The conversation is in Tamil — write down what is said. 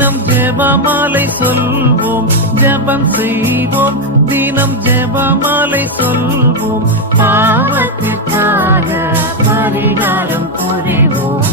தினம் ஜெபமாலை சொல்வோம், ஜெபம் செய்வோம், தினம் ஜெபமாலை சொல்வோம், பாவத்திற்காக பரிகாரம் புரிவோம்.